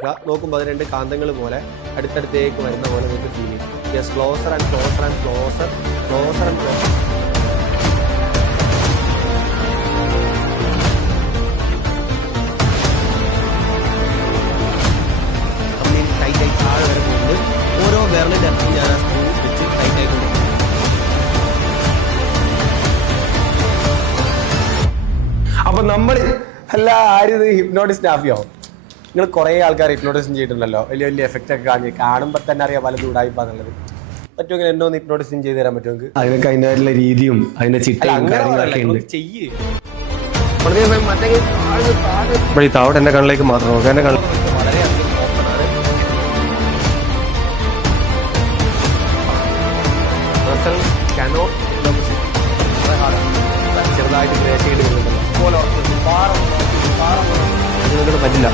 നോക്കുക. നോക്കുമ്പോൾ അത് രണ്ട് കാന്തങ്ങൾ പോലെ അടുത്തടുത്തേക്ക് വരുന്ന പോലെ നിങ്ങൾക്ക് ഫീൽ ചെയ്യും. Yes, closer and closer and closer, closer and closer. ടൈറ്റായി താഴെ വരുന്നുണ്ട്. ഓരോ വിരലിൻ്റെ അടുത്തും ഞാൻ ആ സ്ക്രൂ വെച്ച് ടൈറ്റായി കൊടുക്കും. അപ്പം നമ്മൾ ആരും ഇത് ഹിപ്നോട്ടിസ്റ്റ് ആഫിയാവും. നിങ്ങൾ കുറേ ആൾക്കാർ ഹിപ്നോട്ടിസം ചെയ്തിട്ടുണ്ടല്ലോ, വലിയ വലിയ എഫക്റ്റ് ഒക്കെ കാണുമ്പോൾ തന്നെ അറിയാം പലതും ഉടായിപ്പാന്നുള്ളത്. പറ്റുമെങ്കിൽ എന്നോ ഒന്ന് ഹിപ്നോട്ടിസം ചെയ്ത് തരാൻ പറ്റുമെങ്കിൽ അതിനൊക്കെ അതിൻ്റെതായിട്ടുള്ള രീതിയും അതിൻ്റെ ചിട്ടയും കാര്യങ്ങളൊക്കെ ഉണ്ട്. ഈ താവട്ട് എൻ്റെ കണ്ണിലേക്ക് മാത്രം നോക്കാം. എൻ്റെ കണ്ണിൽ വളരെയധികം ഓപ്പണാണ്. ചെറുതായിട്ട് ഗ്രേസ് ചെയ്ത് വരുന്നുണ്ടല്ലോ പറ്റില്ല.